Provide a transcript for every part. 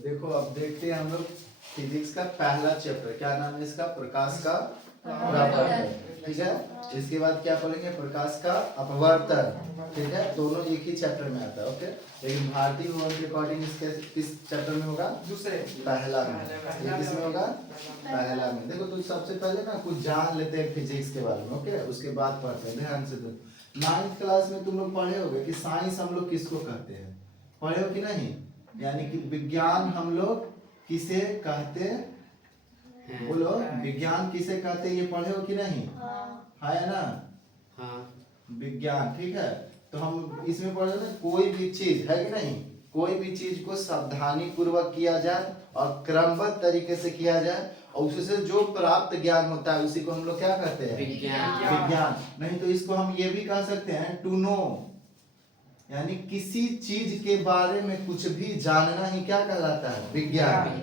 देखो अब देखते हैं हम लोग फिजिक्स का पहला चैप्टर, क्या नाम है इसका? प्रकाश का परावर्तन। ठीक है, इसके बाद क्या पढ़ेंगे? प्रकाश का अपवर्तन। ठीक है, दोनों एक ही चैप्टर में आता है। ओके, लेकिन भारतीय भवन के अकॉर्डिंग इसके किस चैप्टर में होगा? दूसरे, पहला में। ये किस में होगा? पहला में। देखो तो सबसे पहले ना कुछ जान लेते हैं फिजिक्स के बारे में। ओके, उसके बाद पढ़ते हैं। ध्यान से दो, 9th क्लास में तुम लोग पढ़े होगे कि साइंस हम लोग किसको कहते हैं, पढ़े हो कि नहीं? यानी कि विज्ञान हम लोग किसे कहते हैं? बोलो, विज्ञान किसे कहते हैं, ये पढ़े हो कि नहीं? है ना? हाँ, विज्ञान। ठीक है, तो हम इसमें पढ़े ना, कोई भी चीज है कि नहीं, कोई भी चीज को सावधानी पूर्वक किया जाए और क्रमबद्ध तरीके से किया जाए और उससे जो प्राप्त ज्ञान होता है उसी को हम लोग क्या कहते हैं? विज्ञान। नहीं तो इसको हम ये भी कह सकते हैं टू नो, यानी किसी चीज के बारे में कुछ भी जानना ही क्या कहलाता है? विज्ञान।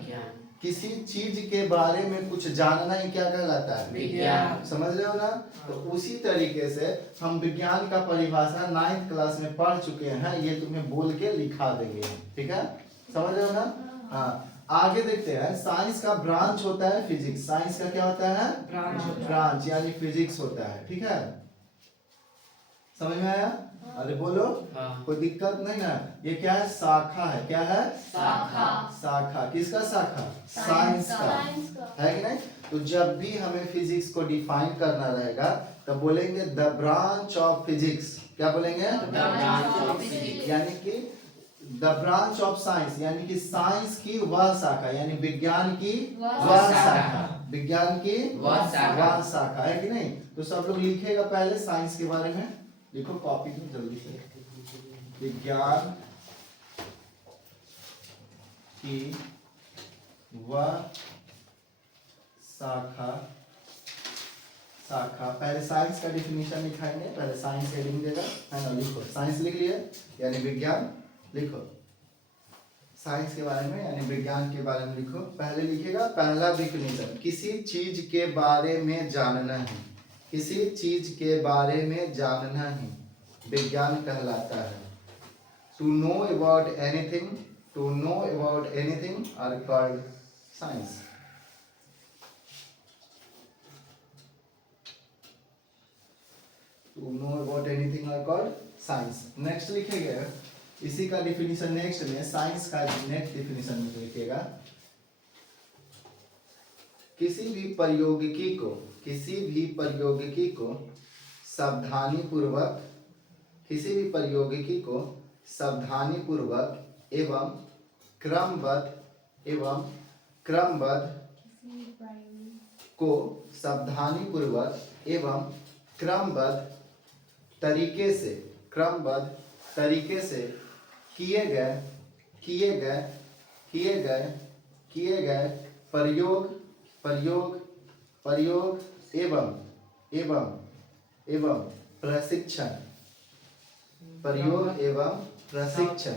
किसी चीज के बारे में कुछ जानना ही क्या कहलाता है? विज्ञान। समझ रहे हो ना? तो उसी तरीके से हम विज्ञान का परिभाषा 9th क्लास में पढ़ चुके हैं, ये तुम्हें बोल के लिखा देंगे। ठीक है, समझ रहे हो ना? हाँ, आगे देखते हैं। साइंस का ब्रांच होता है फिजिक्स। साइंस का क्या होता है? ब्रांच, यानी फिजिक्स होता है। ठीक है, समझ में आया? अरे बोलो। हाँ। कोई दिक्कत नहीं ना? ये क्या है? शाखा है। क्या है? शाखा। शाखा किसका? शाखा साइंस का, है कि नहीं? तो जब भी हमें फिजिक्स को डिफाइन करना रहेगा तब बोलेंगे द ब्रांच ऑफ फिजिक्स। क्या बोलेंगे? द ब्रांच ऑफ फिजिक्स, यानी कि द ब्रांच ऑफ साइंस, यानी कि साइंस की वह शाखा, यानी विज्ञान की वह शाखा, विज्ञान की वह शाखा, है कि नहीं? तो सब लोग लिखेगा पहले साइंस के बारे में, लिखो कॉपी में जल्दी से। विज्ञान की वह शाखा, पहले साइंस का डिफिनीशन लिखाएंगे, पहले साइंस हेडिंग देगा, है ना? लिखो साइंस लिख लिए, यानी विज्ञान। लिखो साइंस के बारे में यानी विज्ञान के बारे में लिखो। पहले लिखेगा पहला डिफिनीशन, किसी चीज के बारे में जानना है, किसी चीज के बारे में जानना ही विज्ञान कहलाता है। To know about anything, to know about anything are called science. To know about anything are called science. Next लिखेगा इसी का डिफिनीशन, नेक्स्ट में साइंस का नेक्स्ट डिफिनीशन में लिखेगा, किसी भी प्रौद्योगिकी को, किसी भी प्रौद्योगिकी को सावधानी पूर्वक, किसी भी प्रौद्योगिकी को सावधानी पूर्वक एवं क्रमबद्ध को सावधानी पूर्वक एवं क्रमबद्ध तरीके से, क्रमबद्ध तरीके से किए गए प्रयोग एवं प्रशिक्षण,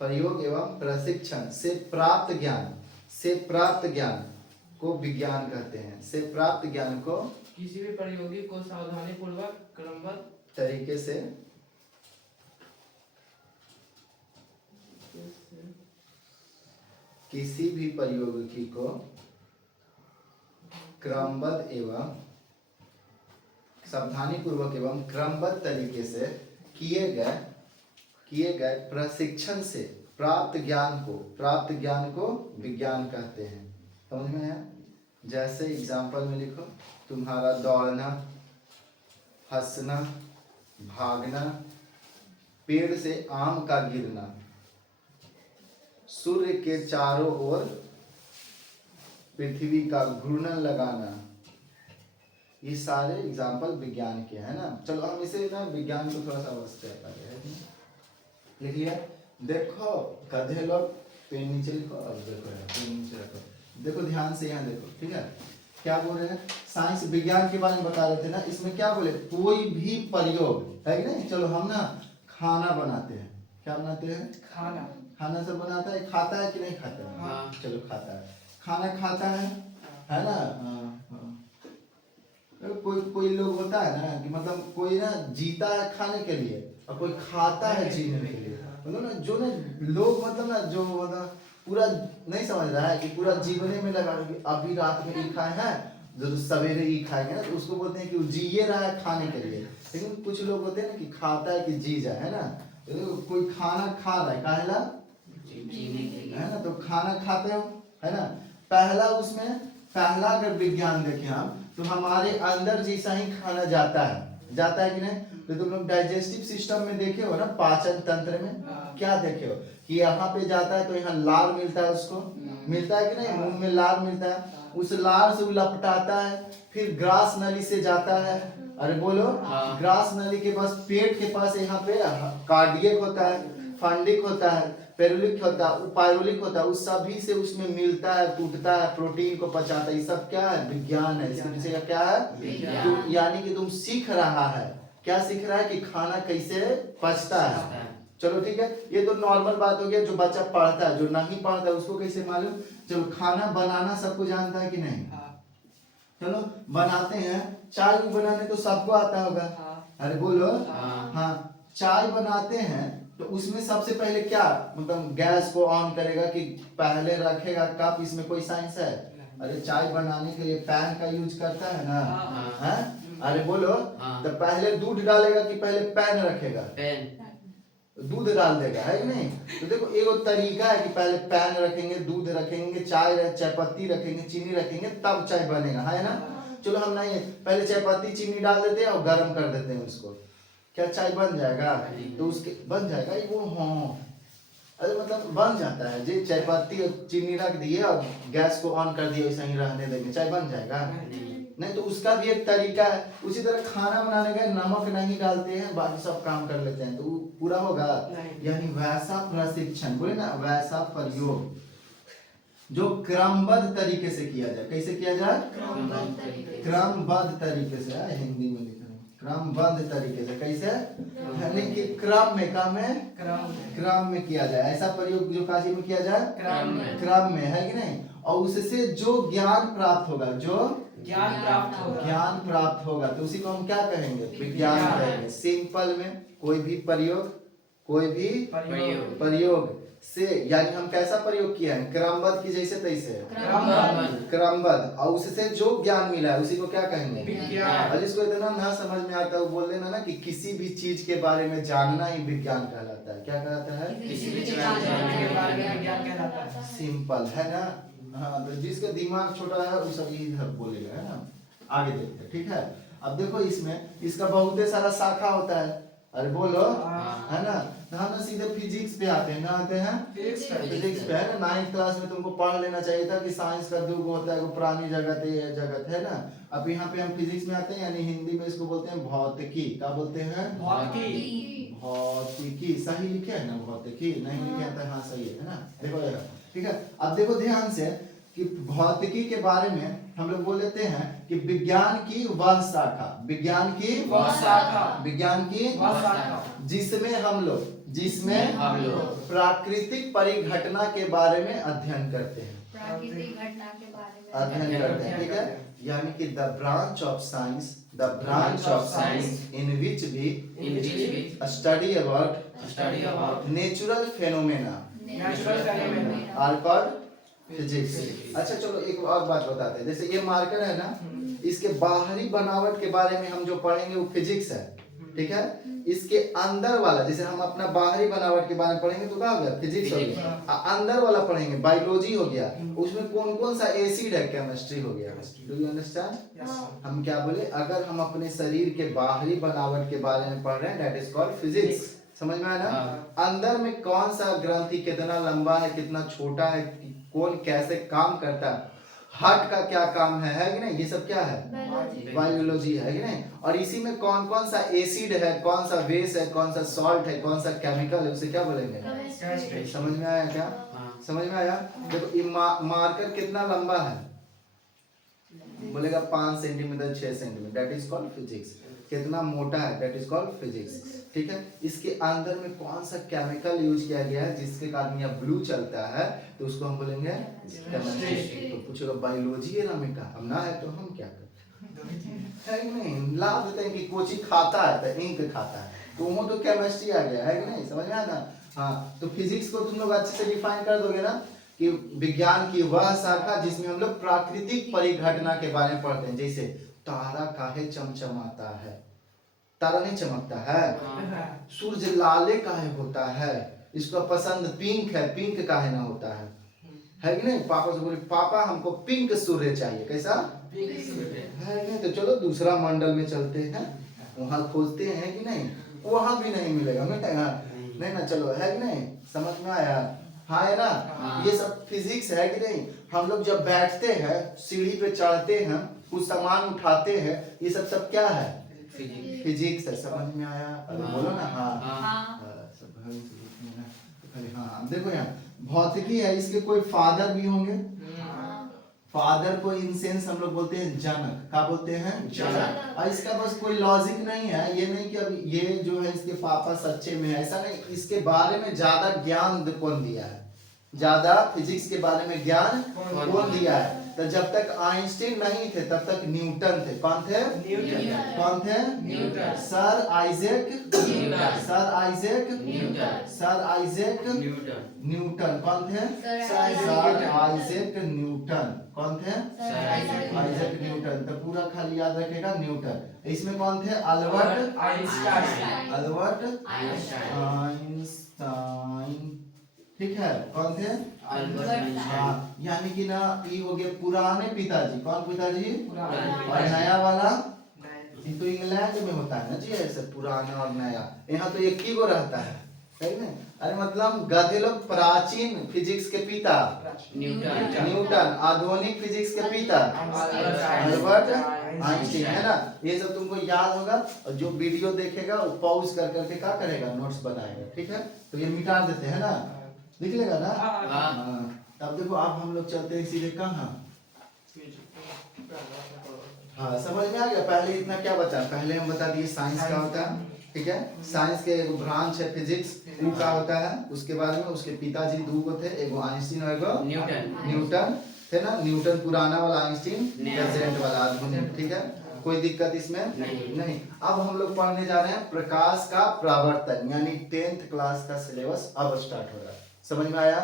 प्रयोग एवं प्रशिक्षण से प्राप्त ज्ञान को विज्ञान कहते हैं। से प्राप्त ज्ञान को, किसी भी प्रयोगी को सावधानी पूर्वक क्रमबद्ध तरीके से किसी भी प्रौद्योगिकी को क्रमबद्ध एवं सावधानी पूर्वक एवं क्रमबद्ध तरीके से किए गए प्रशिक्षण से प्राप्त ज्ञान को विज्ञान कहते हैं। समझ में है? जैसे एग्जाम्पल में लिखो, तुम्हारा दौड़ना, हंसना, भागना, पेड़ से आम का गिरना, सूर्य के चारों ओर पृथ्वी का घूर्णन लगाना, ये सारे एग्जाम्पल विज्ञान के हैं ना। चलो हम इसे ना विज्ञान को थोड़ा सा अवस्था है, लिख लिया। देखो गधे लोग, पेन नीचे लिखो, अब देखो पेन नीचे रखो, देखो ध्यान से यहाँ देखो। ठीक है, क्या बोल रहे हैं? साइंस विज्ञान के बारे में बता रहे थे ना, इसमें क्या बोले? कोई भी प्रयोग, है कि नहीं? चलो हम ना खाना बनाते हैं, क्या बनाते हैं? खाना सब बनाता है, खाता है कि नहीं खाता है? हाँ। चलो खाता है, खाना खाता है ना? कोई लोग होता है ना कि मतलब कोई ना जीता है खाने के लिए और कोई खाता है जीने के लिए। मतलब ना जो ना लोग मतलब ना जो मतलब पूरा नहीं समझ रहा है कि पूरा जीवने में लगा लो कि अभी रात में ये खाए हैं, जो सवेरे ये खाएंगे ना, तो उसको बोलते हैं कि वो जिए रहा है खाने के लिए। लेकिन कुछ लोग होते हैं ना कि खाता है कि जी जाए, है ना। तो देखो कोई खाना खा रहा है काहेला, है ना, तो खाना खाते हो, है ना। पहला उसमें पहला अगर विज्ञान देखें हम, तो हमारे अंदर जैसा ही खाना जाता है कि नहीं। तो तुम लोग डाइजेस्टिव सिस्टम में देखे हो ना, पाचन तंत्र में क्या देखे हो कि यहाँ पे जाता है तो यहाँ लार मिलता है, उसको मिलता है कि नहीं, मुंह में लार मिलता है, उस लार से वो लपटाता है, फिर ग्रास नली से जाता है। अरे बोलो, ग्रास नली के पास पेट के पास यहाँ पे कार्डियक होता है, फंडिक होता है, पेरुलिक होता है, पायरोलिक होता है, उस सभी से उसमें मिलता है, टूटता है, प्रोटीन को पचाता है। ये सब क्या है, विज्ञान है। इसके पीछे का क्या है, तो यानी कि तुम सीख रहा है, क्या सीख रहा है कि खाना कैसे पचता है। चलो ठीक है, ये तो नॉर्मल बात हो गया। जो बच्चा पढ़ता है, जो नहीं पढ़ता है, उसको कैसे मालूम। चलो खाना बनाना सबको जानता है कि नहीं, चलो बनाते हैं। चाय बनाने तो सबको आता होगा, अरे बोलो हाँ। चाय बनाते हैं तो उसमें सबसे पहले क्या, मतलब गैस को ऑन करेगा कि पहले रखेगा कप, इसमें कोई साइंस है। अरे चाय बनाने के लिए पैन का यूज करता है ना, है। अरे बोलो, तो पहले दूध डालेगा कि पहले पैन रखेगा, दूध डाल देगा, है कि नहीं। तो देखो एगो तरीका है कि पहले पैन रखेंगे, दूध रखेंगे, चाय पत्ती रखेंगे, चीनी रखेंगे, तब चाय बनेगा, है ना। चलो हम नहीं, पहले चाय पत्ती चीनी डाल देते हैं और गर्म कर देते हैं उसको, क्या चाय बन जाएगा। तो उसके बन जाएगा वो, हाँ। अरे मतलब बन जाता है जी, चाय पत्ती और चीनी रख दिए और गैस को ऑन कर दिए, वैसे ही रहने देंगे, चाय बन जाएगा नहीं। तो उसका भी एक तरीका है। उसी तरह खाना बनाने का नमक नहीं डालते हैं, बाकी सब काम कर लेते हैं, तो वो पूरा होगा। यानी वैसा प्रशिक्षण, बोले ना, वैसा प्रयोग जो क्रमबद्ध तरीके से किया जाए। कैसे किया जाए, क्रमबद्ध तरीके से। हिंदी में लिखा है क्रमबद्ध तरीके से। कैसे, यानी कि क्रम में किया जाए। ऐसा प्रयोग जो काशी में किया जाए, क्रम में, है कि नहीं। और उससे जो ज्ञान प्राप्त होगा, जो ज्ञान प्राप्त होगा, तो उसी को हम क्या कहेंगे, विज्ञान कहेंगे। सिंपल में कोई भी प्रयोग से, यानी हम कैसा प्रयोग किया है, क्रमबद्ध की जैसे तैसे, क्रमबद्ध, और उससे जो ज्ञान मिला है उसी को क्या कहेंगे, और जिसको इतना ना समझ में आता है वो बोल देना ना कि किसी भी चीज के बारे में जानना ही विज्ञान कहलाता है। क्या कहलाता है, किसी भी चीज के बारे में विज्ञान कहलाता है। सिंपल है ना। हाँ, तो जिसका दिमाग छोटा है वो सब इधर बोलेगा, है ना। आगे देखते हैं, ठीक है। अब देखो इसमें इसका बहुत सारा शाखा होता है। अरे बोलो, है ना। हम ना सीधे फिजिक्स पे आते हैं, ना आते हैं फिजिक्स पे, है ना। 9th क्लास में तुमको पढ़ लेना चाहिए था कि साइंस का दो होता है, वो पुरानी जगत है, यह जगत है ना। अब यहाँ पे हम फिजिक्स में आते हैं, यानी हिंदी में इसको बोलते हैं भौतिकी। क्या बोलते हैं, भौतिकी। सही लिखे है ना, भौतिकी नहीं लिखे हैं तो हाँ सही है ना। देखो ठीक है। अब देखो ध्यान से कि भौतिकी के बारे में हम लोग बोल देते हैं कि विज्ञान की वह शाखा, जिसमें हम लोग प्राकृतिक परिघटना के बारे में अध्ययन करते हैं, ठीक है। यानी कि the branch of science in which we study about natural phenomena are called physics. अच्छा चलो एक और बात बताते हैं। जैसे ये मार्कर है ना, इसके बाहरी बनावट के बारे में हम जो पढ़ेंगे वो फिजिक्स है, ठीक है। इसके अंदर वाला, जैसे हम अपना बाहरी बनावट के बारे में पढ़ेंगे तो क्या हो गया, फिजिक्स हो गया। अंदर वाला पढ़ेंगे, बायोलॉजी हो गया। उसमें कौन कौन सा एसिड है, केमिस्ट्री हो गया। Do you understand. हम क्या बोले, अगर हम अपने शरीर के बाहरी बनावट के बारे में पढ़ रहे हैं, दैट इज कॉल्ड फिजिक्स। समझ में आया ना। अंदर में कौन सा ग्रंथि कितना लंबा है, कितना छोटा है, कौन कैसे काम करता है, हार्ट का क्या काम है कि नहीं, ये सब क्या है, बायोलॉजी है कि नहीं। और इसी में कौन कौन सा एसिड है, कौन सा बेस है, कौन सा सॉल्ट है, कौन सा केमिकल है, उसे क्या बोलेंगे। समझ में आया क्या, समझ में आया। देखो मार्कर कितना लंबा है, बोलेगा 5 centimetre 6 centimetre, that is called physics. कितना मोटा है, दैट इज कॉल्ड फिजिक्स, ठीक है। इसके अंदर में कौन सा केमिकल यूज किया गया है जिसके कारण यह ब्लू चलता है, तो उसको हम बोलेंगे केमिस्ट्री। तो पूछेगा बायोलॉजी है ना में का, हम ना है तो हम क्या करते हैं कि नहीं। लाभ देते हैं कि कोची खाता है तो इंक खाता है, तो वो तो केमिस्ट्री आ गया है कि नहीं, समझ में आया ना। हाँ, तो फिजिक्स को तुम लोग अच्छे से डिफाइन कर दोगे ना कि विज्ञान की वह शाखा जिसमें हम लोग प्राकृतिक परिघटना के बारे में पढ़ते हैं, जैसे तारा काहे चमचमाता है, तारा नहीं चमकता है, सूरज लाले काहे होता है, इसका पसंद पिंक है, पिंक काहे ना होता है कि नहीं। पापा से बोले पापा हमको पिंक सूर्य चाहिए, कैसा है कि नहीं। तो चलो दूसरा मंडल में चलते हैं, वहां खोजते हैं कि नहीं, वहां भी नहीं मिलेगा, मिलेगा नहीं ना, चलो है कि नहीं, समझ में आया, हाँ है ना। ये सब फिजिक्स है कि नहीं। हम लोग जब बैठते हैं, सीढ़ी पे चढ़ते हैं, कुछ सामान उठाते हैं, ये सब सब क्या है, फिजिक्स है, समझ में आया। अरे बोलो ना हाँ। हाँ देखो यहाँ भौतिकी है, इसके कोई फादर भी होंगे, फादर को इन सेंस हम लोग बोलते हैं जनक, क्या बोलते हैं जनक। और इसका बस कोई लॉजिक नहीं है, ये नहीं कि अब ये जो है इसके पापा सच्चे में है, ऐसा नहीं। इसके बारे में ज्यादा ज्ञान कौन दिया है, ज्यादा फिजिक्स के बारे में ज्ञान कौन दिया है। तो जब तक आइंस्टीन नहीं थे तब तक न्यूटन थे। कौन थे, कौन थे, sir Isaac Newton, sir Isaac Newton, sir Isaac Newton. कौन थे, सर आइजैक न्यूटन। कौन थे, आइजैक न्यूटन। तो पूरा खाली याद रखेगा न्यूटन। इसमें कौन थे, अल्बर्ट आइंस्टाइन, अल्बर्ट आइंस्टाइन, ठीक है। कौन थे, हाँ, यानी कि ना ये हो गया पुराने पिताजी। कौन पिताजी, और नया वाला ये तो इंग्लैंड में होता है ना जी, ऐसे पुराना और नया। यहाँ तो एक ही को रहता है ना। अरे मतलब गधे लोग प्राचीन फिजिक्स के पिता न्यूटन, आधुनिक फिजिक्स के पिता अल्बर्ट आइंस्टीन, है ना। ये सब तुमको याद होगा, और जो वीडियो देखेगा वो पॉज कर करके क्या करेगा, नोट्स बनाएगा, ठीक है। तो ये मिटा देते हैं ना, लिख लेगा ना। अब देखो अब हम लोग चलते हैं सीधे कहाँ, हाँ समझ में आ गया। पहले इतना क्या बचा, पहले हम बता दिए साइंस क्या होता है, ठीक है। साइंस के एक ब्रांच है फिजिक्स, वो क्या होता है उसके बारे में। उसके पिताजी दो को थे, एक आइंस्टीन और एक न्यूटन थे ना। न्यूटन पुराना वाला, आइंस्टीन प्रेजेंट वाला, आधुनिक, ठीक है। कोई दिक्कत इसमें नहीं। अब हम लोग पढ़ने जा रहे हैं प्रकाश का परावर्तन, यानी 10th क्लास का सिलेबस अब स्टार्ट हो रहा है। समझ में आया।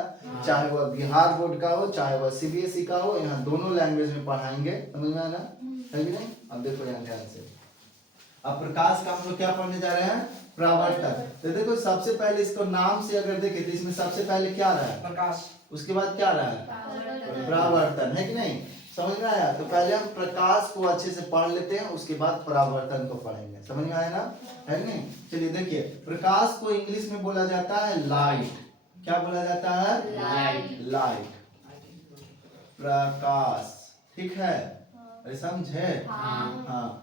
चाहे वह बिहार बोर्ड का हो, चाहे वह सीबीएसई का हो, यहाँ दोनों लैंग्वेज में पढ़ाएंगे, समझ में आना है कि नहीं। अब देखो यहाँ ध्यान से, अब प्रकाश का हम लोग क्या पढ़ने जा रहे हैं, परावर्तन। तो देखो सबसे पहले इसको नाम से अगर देखें तो इसमें सबसे पहले क्या रहा है, प्रकाश, उसके बाद क्या रहा है, परावर्तन, है कि नहीं। समझ में आया। तो पहले हम प्रकाश को अच्छे से पढ़ लेते हैं, उसके बाद परावर्तन को पढ़ेंगे, समझ में आया ना, है कि नहीं। चलिए देखिए, प्रकाश को इंग्लिश में बोला जाता है लाइट। क्या बोला जाता है, लाइट, प्रकाश, ठीक है। अरे समझे, हाँ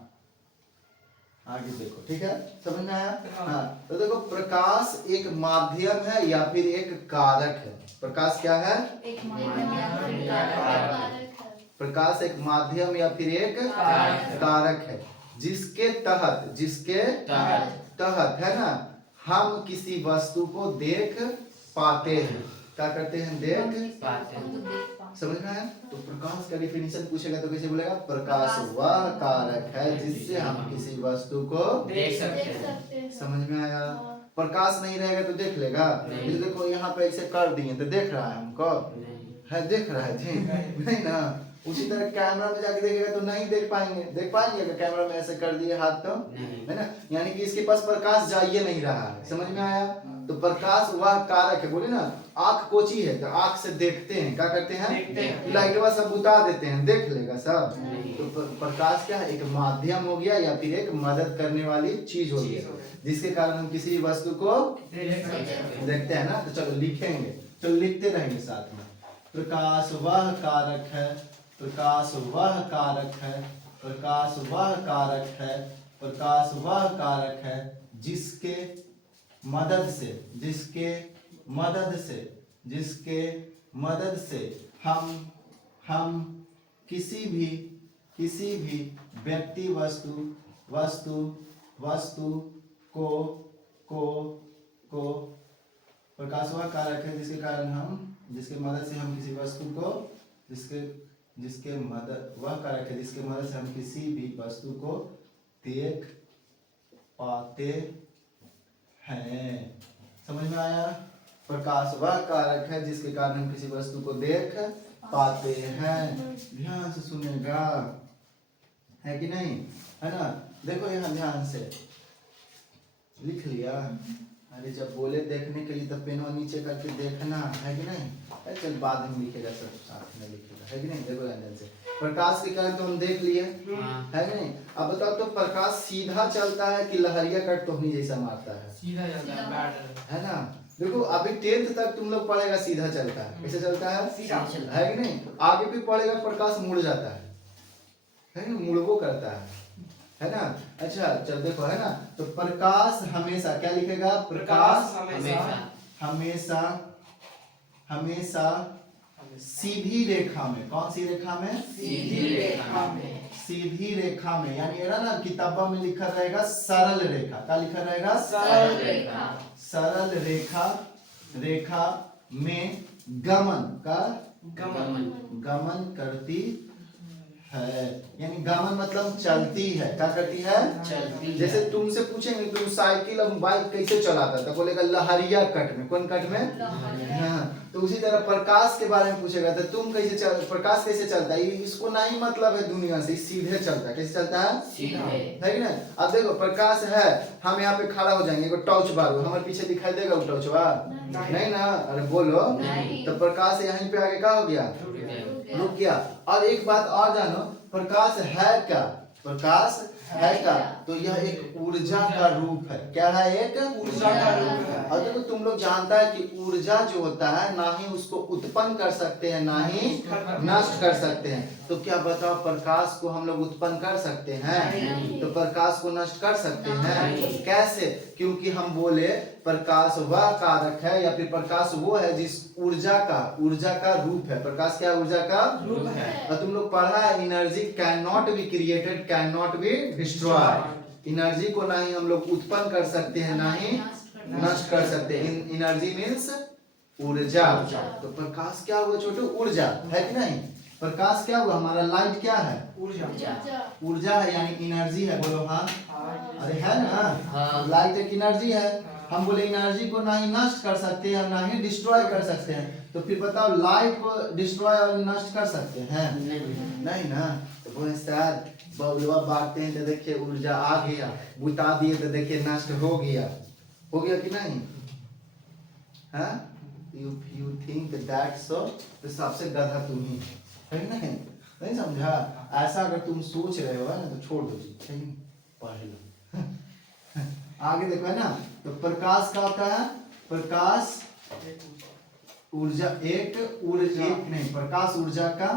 आगे देखो, ठीक है, समझ में आया। हाँ तो देखो प्रकाश एक माध्यम है या फिर एक कारक है। प्रकाश क्या है, एक प्रकाश एक माध्यम या फिर एक कारक है, जिसके तहत है ना, हम किसी वस्तु को देख पाते हैं। क्या करते हैं, देख पाते हैं, समझ में आया। तो प्रकाश का डिफिनीशन पूछेगा तो कैसे बोलेगा, प्रकाश वह कारक है जिससे हम किसी वस्तु को देख सकते हैं। समझ में आया। प्रकाश नहीं रहेगा तो देख लेगा, देखो यहाँ पे ऐसे कर दिए तो देख रहा है हमको, है देख रहा है जी नहीं ना। उसी तरह कैमरा में जाके देखेगा तो नहीं देख पाएंगे, देख पाएंगे अगर कैमरा में ऐसे कर दिए हाथ तो, है ना। यानी कि इसके पास प्रकाश जाइए नहीं रहा है, समझ में आया। तो प्रकाश वह कारक है, बोले ना आंख कोची है तो आंख से देखते हैं, क्या करते हैं, लाइटवा सब बुता देते हैं, देख लेगा सब। तो प्रकाश क्या है, एक माध्यम हो गया या फिर एक मदद करने वाली चीज हो गई, जिसके कारण हम किसी वस्तु को देखते हैं ना। तो चलो लिखेंगे, चलो लिखते रहेंगे साथ में। प्रकाश वह कारक है, प्रकाश वह कारक है, प्रकाश वह कारक है, प्रकाश वह कारक है जिसके मदद से हम किसी भी व्यक्ति वस्तु को प्रकाश वह कारक है जिसके मदद से हम किसी वस्तु को वह कारक है जिसके मदद से हम किसी भी वस्तु को देख पाते हैं। समझ में आया, प्रकाश वह कारक है जिसके कारण हम किसी वस्तु को देख पाते हैं। ध्यान से सुनेगा, है कि नहीं, है ना। देखो यहाँ ध्यान से लिख लिया। अरे जब बोले देखने के लिए तो पेन नीचे करके देखना, है कि नहीं। अरे चल बाद में लिखेगा, सब साथ में लिखेगा, है कि नहीं। देखो ध्यान से, प्रकाश के कारण तो हम देख लिए, है कि नहीं। अब बताओ तो प्रकाश सीधा चलता है कि लहरिया कट टोहनी जैसा मारता है? सीधा चलता है ना। देखो अभी 10th तक तुम लोग पढ़ेगा सीधा चलता है, कैसे चलता है, है कि नहीं। आगे भी पढ़ेगा प्रकाश मुड़ जाता है ना, मुड़वो करता है ना। अच्छा चल देखो, है ना। तो प्रकाश हमेशा क्या लिखेगा, प्रकाश हमेशा हमेशा सीधी रेखा में, कौन सी रेखा में, सीधी रेखा में, सीधी रेखा में, यानी है ना किताबों में लिखा रहेगा सरल रेखा, क्या लिखा रहेगा, सरल रेखा, सरल रेखा, रेखा में गमन का गमन करती है। यानी गमन मतलब चलती है, क्या करती है, चलती है। जैसे तुमसे पूछेंगे तुम साइकिल और बाइक कैसे चलाता था, बोलेगा लहरिया कट में, कौन कट में, हाँ। तो उसी तरह प्रकाश के बारे में पूछेगा तो तुम कैसे चल, प्रकाश कैसे चलता है, इसको नहीं मतलब है दुनिया से, सीधे चलता है, कैसे चलता है, सीधे, है कि नहीं। अब देखो प्रकाश है, हम यहाँ पे खड़ा हो जाएंगे, टॉर्च बार हमारे पीछे दिखाई देगा वो टॉर्च बार, नहीं ना, अरे बोलो, तो प्रकाश यहीं पे आगे क्या हो गया, रुक गया। और एक बात और जानो, प्रकाश है क्या, प्रकाश है क्या, तो यह एक ऊर्जा का रूप है। क्या है, एक ऊर्जा का रूप है। और देखो तुम लोग जानता है कि ऊर्जा जो होता है ना ही उसको उत्पन्न कर सकते हैं ना ही नष्ट कर सकते हैं। तो क्या बताओ प्रकाश को हम लोग उत्पन्न कर सकते हैं, तो प्रकाश को नष्ट कर सकते हैं, कैसे, क्योंकि हम बोले प्रकाश वह कारक है या फिर प्रकाश वो है जिस ऊर्जा का रूप है। प्रकाश क्या ऊर्जा का रूप है। और तुम लोग पढ़ा है energy can not be created, can not be destroyed. Energy को ना ही हम लोग उत्पन्न कर सकते हैं ना ही नष्ट कर सकते हैं। एनर्जी मीन्स ऊर्जा। तो प्रकाश क्या हुआ छोटू, ऊर्जा, है कि नहीं। प्रकाश क्या हुआ, हमारा लाइट क्या है, ऊर्जा है, यानी एनर्जी है, बोलो हाँ, अरे है ना, लाइट एक एनर्जी है। हम बोले एनर्जी को ना ही नष्ट कर सकते हैं ना ही डिस्ट्रॉय कर सकते हैं। तो फिर बताओ लाइट को डिस्ट्रॉय और नष्ट कर सकते हैं, नहीं ना। तो वो सर बबलुआ बांटते हैं तो देखिए ऊर्जा आ गया, बुता दिए तो देखिए नष्ट हो गया कि नहीं, हाँ। यू थिंक दैट सो, तो सबसे गधा तुम ही है, नहीं समझा। ऐसा अगर तुम सोच रहे हो ना तो छोड़ दो जी, पढ़ लो। आगे देखो, है ना। तो प्रकाश का होता है, प्रकाश ऊर्जा, एक नहीं, प्रकाश ऊर्जा का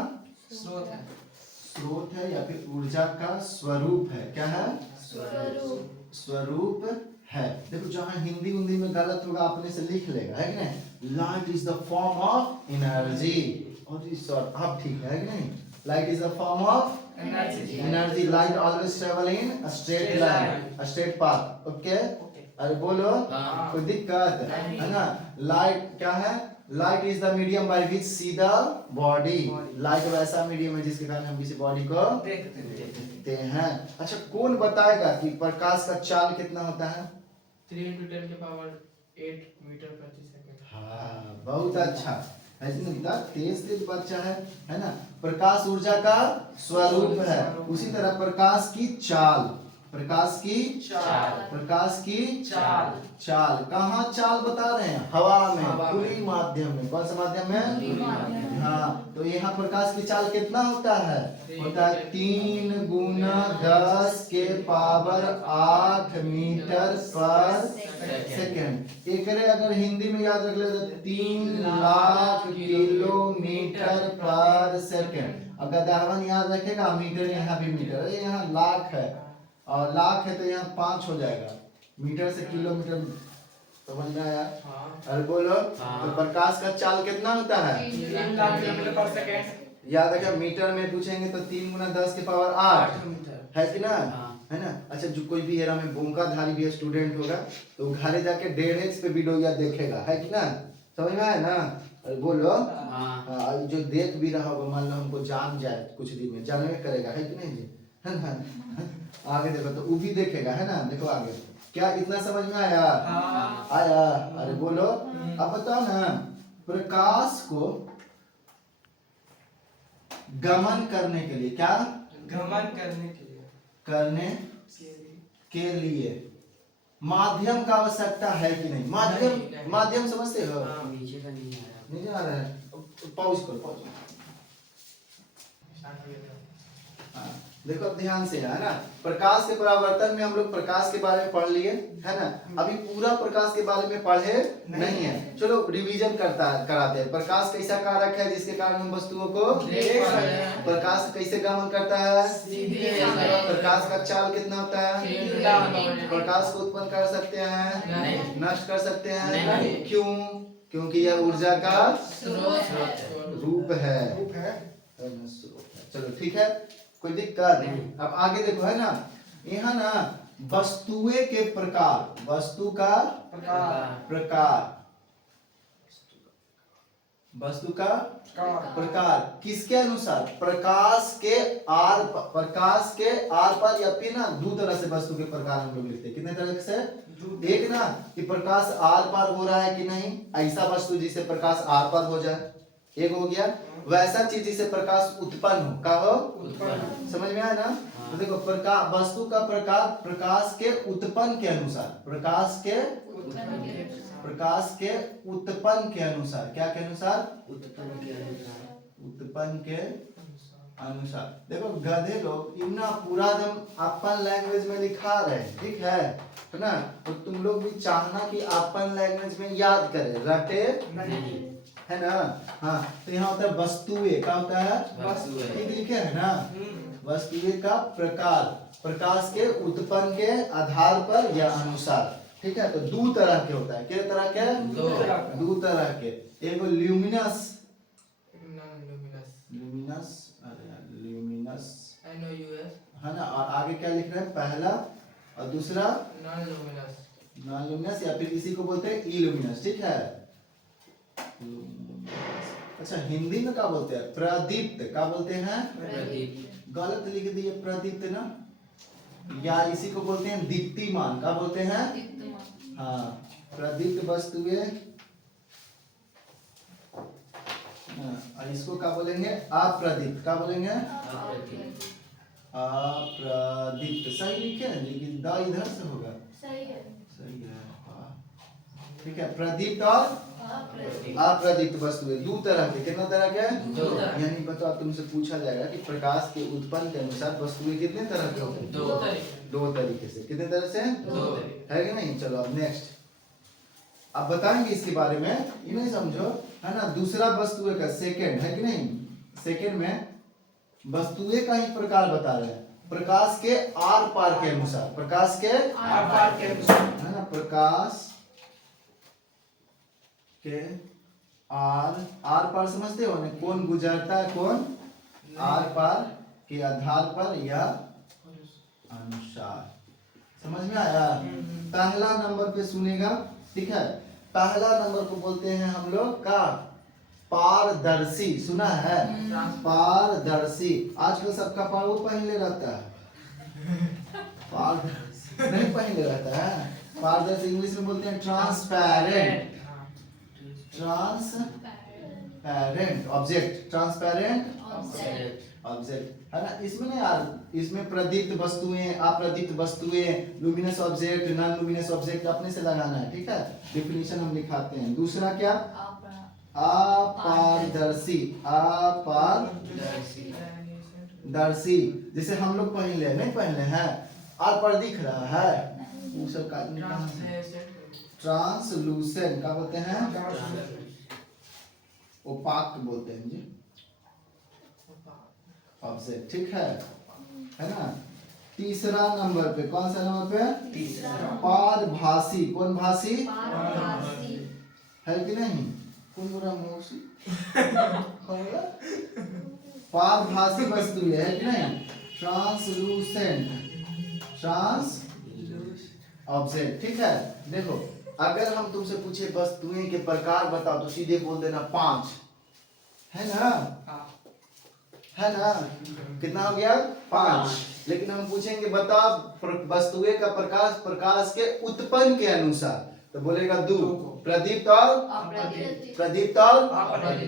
स्रोत है या फिर ऊर्जा का स्वरूप है। क्या है, स्वरूप है। देखो जहाँ हिंदी उंदी में गलत होगा अपने से लिख लेगा, है कि नहीं। Light is the form of energy, और सर आप ठीक है कि नहीं, light is the form of energy. Light always travel in a straight line, a straight path, okay. अरे बोलो, कोई दिक्कत है ना। लाइट क्या है, light is the medium by which see the body. Light वैसा मीडियम है जिसके कारण हम किसी बॉडी को देखते हैं। अच्छा कौन बताएगा कि प्रकाश का चाल कितना होता है, 3 × 10⁸ मीटर प्रति सेकंड। हाँ बहुत अच्छा, तेज बच्चा है ना। प्रकाश ऊर्जा का स्वरूप है, उसी तरह प्रकाश की चाल, प्रकाश की चाल कहाँ चाल बता रहे हैं, हवा में, खुली माध्यम में, कौन सा माध्यम में, हाँ। तो यहाँ प्रकाश की चाल कितना होता है, होता है 3 × 10⁸ मीटर पर सेकंड। एक अगर हिंदी में याद रख ले तो 3 लाख किलोमीटर पर सेकंड। अगर दाहवन याद रखेगा मीटर, यहाँ भी मीटर, यहाँ लाख है और लाख है तो यहाँ 5 हो जाएगा, मीटर से किलोमीटर, समझ में आया। अरे बोलो, तो प्रकाश का चाल कितना होता है, 3 लाख किलोमीटर पर सेकंड। याद रखा, मीटर में पूछेंगे तो 3 × 10⁸ है कि ना, है ना। अच्छा जो कोई भी एरा में बोंकाधारी भी स्टूडेंट होगा तो घरे जाके 1.5x पे वीडियो देखेगा, है कि ना, समझ में आया ना। अरे बोलो, जो देख भी रहा होगा, मान लो हमको जान जाए कुछ दिन में, जानवे करेगा, है कि नहीं जी, है ना। आगे देखो तो वो भी देखेगा, है ना। देखो आगे, क्या इतना समझ में आया? हाँ। आया? अरे बोलो। अब बताओ ना, प्रकाश को गमन करने के लिए, क्या गमन करने के लिए करने के लिए माध्यम का आवश्यकता है कि नहीं? माध्यम, नहीं। माध्यम समझते हो? हाँ। नीचे का नहीं आ रहा। नहीं आ रहा है, पॉज करो, पॉज। हाँ, देखो अब ध्यान से, है ना, प्रकाश के परावर्तन में हम लोग प्रकाश के बारे में पढ़ लिए, है ना। अभी पूरा प्रकाश के बारे में पढ़े नहीं है। चलो रिवीजन कराते हैं। प्रकाश कैसा कारक है जिसके कारण हम वस्तुओं को देख सकते हैं। प्रकाश कैसे गमन करता है? सीधे प्रकाश का चाल कितना होता है? प्रकाश को उत्पन्न कर सकते हैं? नहीं। नष्ट कर सकते हैं? नहीं। क्यों? क्योंकि यह ऊर्जा का स्रोत रूप है। चलो ठीक है, कोई दिक्कत नहीं। अब आगे देखो, है ना, यहाँ ना वस्तुएं के प्रकार, वस्तु का प्रकार, वस्तु का प्रकार किसके अनुसार? प्रकाश के आर पर या फिर ना दो तरह से वस्तु के प्रकार हम लोग लिखते हैं। कितने तरह से? एक ना कि प्रकाश आर पार हो रहा है कि नहीं, ऐसा वस्तु जिसे प्रकाश आर पार हो जाए, एक हो गया। वैसा चीज जिसे प्रकाश उत्पन्न हो, का हो उत्पन्न। समझ में आया ना? तो देखो, प्रकाश, वस्तु का प्रकार प्रकाश के उत्पन्न के अनुसार, प्रकाश के उत्पन्न के अनुसार, क्या के अनुसार? उत्पन्न के अनुसार। उत्पन्न के अनुसार। देखो गधे लोग इतना पूरा दम अपन लैंग्वेज में लिखा रहे, ठीक है ना। तो तुम लोग भी चाहना कि अपन लैंग्वेज में याद करें, रटे नहीं। है ना। हाँ, तो यहाँ होता है वस्तुएं, क्या होता है? वस्तुएं। ठीक लिखे है ना। वस्तुएं का प्रकार प्रकाश के उत्पन्न के आधार पर या अनुसार, ठीक है। तो दो तरह के होता है, क्या तरह के? दो तरह के। एक ल्यूमिनस, ल्यूमिनस, अरे यार ल्यूमिनस है ना, और आगे क्या लिख रहे हैं? पहला, और दूसरा नॉन लुमिनस, या फिर इसी को बोलते हैं इल्यूमिनस, ठीक है। अच्छा, हिंदी में क्या बोलते हैं? प्रदीप्त, क्या बोलते हैं? प्रदीप। गलत लिख दिए प्रदीप्त ना, या इसी को बोलते हैं दीप्तिमान, क्या बोलते हैं? हाँ, प्रदीप्त वस्तुएं। और इसको क्या बोलेंगे? अप्रदीप्त, क्या बोलेंगे? अप्रदीप्त। सही लिखे हैं, लेकिन द इधर से होगा। सही है, हाँ। ठीक है, प्रदीप्त और अप्रदीप्त वस्तुएं दो तरह के। कितना तरह के? यानी बताओ, तुमसे पूछा जाएगा कि प्रकाश के उत्पन्न के अनुसार वस्तुएं कितने तरह के होते हैं? दो तरीके से। कितने तरह से? है कि नहीं? चलो अब नेक्स्ट, अब बताएंगे इसके बारे में, ये नहीं समझो, है ना। दूसरा वस्तुएं का सेकंड, है कि नहीं? सेकंड में वस्तुएं का ही प्रकार बता रहे हैं, प्रकाश के आर पार के अनुसार, प्रकाश के आर पार के अनुसार, है ना, प्रकाश के आर पार समझते हो ना, कौन गुजरता है, कौन आर पार के आधार पर या अनुसार। समझ में आया? पहला नंबर पे सुनेगा, ठीक है। पहला नंबर को बोलते हैं हम लोग का पारदर्शी, सुना है? पारदर्शी। आजकल सबका पार वो पहले रहता है, पारदर्शी नहीं पहले रहता है। पारदर्शी इंग्लिश में बोलते हैं transparent, transparent object, transparent object, है ना। इसमें ना यार, इसमें प्रदीप्त वस्तुएं, अप्रदीप्त वस्तुएं, luminous object, non luminous object अपने से लगाना है, ठीक है। डेफिनेशन हम लिखाते हैं। दूसरा क्या? अपारदर्शी, अपारदर्शी, जैसे हम लोग पहले नहीं पहले हैं, आर पर दिख रहा है, वो सब का ट्रांसलूसेंट, क्या बोलते हैं? ओपाक बोलते हैं जी, ऑब्जेक्ट, ठीक है ना। तीसरा नंबर पे, कौन सा नंबर पे? तीसरा। पारभासी, कौन भासी है कि नहीं? कौन बुरा मौसी पारभासी वस्तु है कि नहीं? ट्रांसलूसेंट, ट्रांस ऑब्जेक्ट, ठीक है। देखो, अगर हम तुमसे पूछे वस्तुएं के प्रकार बताओ, तो सीधे बोल देना 5, है ना? है ना? कितना हो गया? 5। लेकिन हम पूछेंगे बताओ वस्तुएं का प्रकाश प्रकाश के उत्पन्न के अनुसार, तो बोलेगा 2। प्रदीप्त और प्रदीप्त और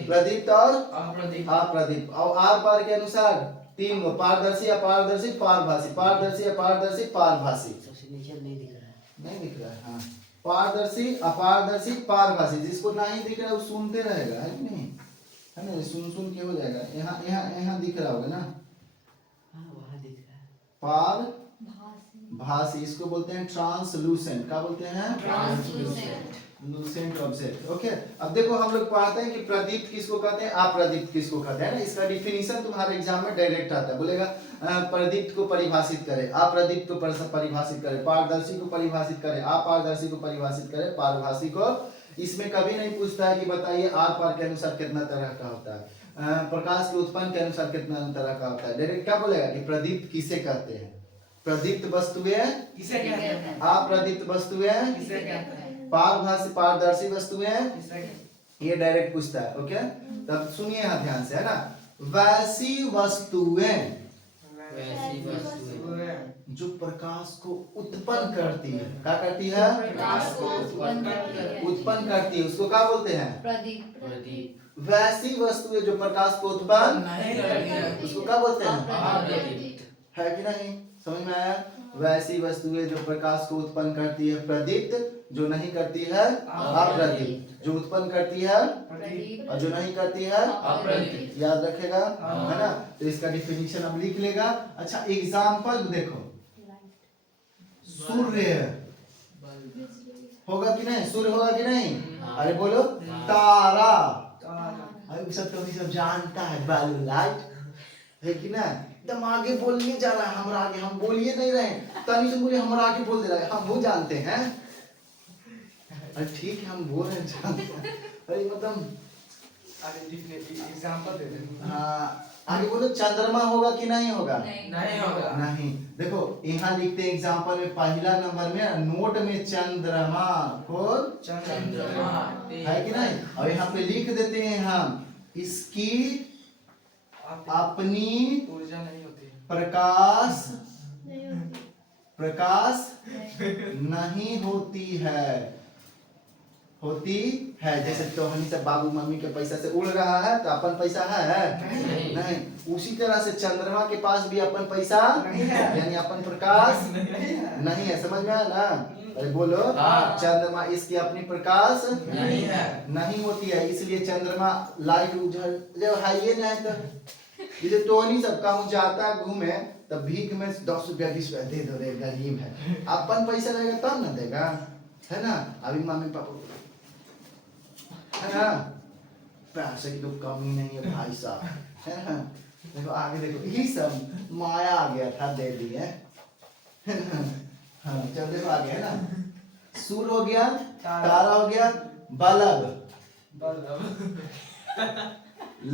प्रदीप्त और अप्रदीप्त। और आर पार के अनुसार 3 गो, पारदर्शी अपारदर्शी पारभासी, पारदर्शी अपारदर्शी पारभासी। सबसे नीचे नहीं दिख रहा है। नहीं दिख रहा है? हाँ, पारदर्शी अपारदर्शी पारभासी। जिसको नहीं दिख रहा है वो सुनते रहेगा, है कि नहीं? है ना? सुन सुन के हो जाएगा। यहाँ यहाँ यहाँ दिख रहा होगा ना, हाँ वहाँ दिख रहा है। पार भासी, इसको बोलते हैं ट्रांसलूसेंट। क्या बोलते हैं? Lucent object. ओके, अब देखो हम लोग पढ़ते हैं कि प्रदीप्त किसको कहते हैं, अप्रदीप्त किसको कहते हैं ना। इसका डिफिनीशन तुम्हारे एग्जाम में डायरेक्ट आता है। बोलेगा प्रदीप्त को परिभाषित करे, अप्रदीप्त को परिभाषित करे, पारदर्शी को परिभाषित करे, अपारदर्शी को परिभाषित करे, पारभासी को। इसमें कभी नहीं पूछता है कि बताइए आर पार के अनुसार कितना तरह का होता है, प्रकाश के उत्पन्न के अनुसार कितना तरह का होता है। डायरेक्ट क्या बोलेगा कि प्रदीप्त किसे कहते हैं, प्रदीप्त वस्तुएं किसे कहते हैं, अप्रदीप्त वस्तुएं किसे कहते हैं, पारभासी पारदर्शी वस्तुएं, किसे कहते हैं। ये डायरेक्ट पूछता है। ओके, तब सुनिए यहाँ ध्यान से, है ना। वैसी वस्तुएं वैसी वस्तुएं जो प्रकाश को उत्पन्न करती है, क्या करती है? प्रकाश को उत्पन्न करती है। उत्पन्न करती है, उसको क्या बोलते हैं? प्रदीप। प्रदीप वैसी वस्तुएं जो प्रकाश को उत्पन्न नहीं करती है, उसको क्या बोलते हैं? अप्रदीप्त है कि नहीं? समझ में आया? वैसी वस्तुएं जो प्रकाश को उत्पन्न करती है प्रदीप्त, जो नहीं करती है अप्रदीप्त, जो उत्पन्न करती है प्रदीप, और जो नहीं करती है अप्रदीप्त। याद रखेगा, है ना। तो इसका डिफिनीशन अब लिख लेगा। अच्छा, एग्जाम्पल देखो, सूर्य होगा कि नहीं? सूर्य होगा कि नहीं? अरे बोलो, तारा। अरे सब तो सब जानता है, बालू लाइट, है कि ना। एकदम आगे बोलने जा रहा है, हमरा आगे, हम बोलिए नहीं रहे, तनी से बोलिए हमरा आगे बोल दे रहा है, हम वो जानते हैं। अरे ठीक है, हम बोल रहे हैं, जानते हैं। अरे मतलब एग्जांपल दे दे। हाँ, आगे बोलो, चंद्रमा होगा कि नहीं होगा? नहीं होगा। नहीं। देखो यहाँ लिखते हैं एग्जाम्पल में, पहला नंबर में नोट में चंद्रमा को चंद्रमा है कि नहीं, और यहाँ पे लिख देते हैं हम, इसकी अपनी ऊर्जा नहीं होती है। प्रकाश नहीं होती है, होती है। जैसे तो हम सब बाबू मम्मी के पैसा से उड़ रहा है, तो अपन पैसा है नहीं। उसी तरह से चंद्रमा के पास भी अपन पैसा नहीं है, यानी अपन प्रकाश नहीं है। समझ में आया ना? अरे बोलो, हाँ। चंद्रमा इसकी अपनी प्रकाश नहीं है, नहीं होती है, इसलिए चंद्रमा लाइट उजल जब है ये नहीं। तो जैसे टोनी सब कहूँ जाता घूमे, तब भीख में 10 रुपया 20 रुपया दे दो रे, गरीब है। अपन पैसा रहेगा तब ना देगा, है ना। अभी मम्मी पापा है ना, पैसे की तो कमी नहीं है भाई साहब, है ना। देखो आगे देखो, यही सब माया आ गया था, दे दिए। हाँ चल देखो आगे, है ना। सूर्य हो गया, तारा हो गया, बल्ब,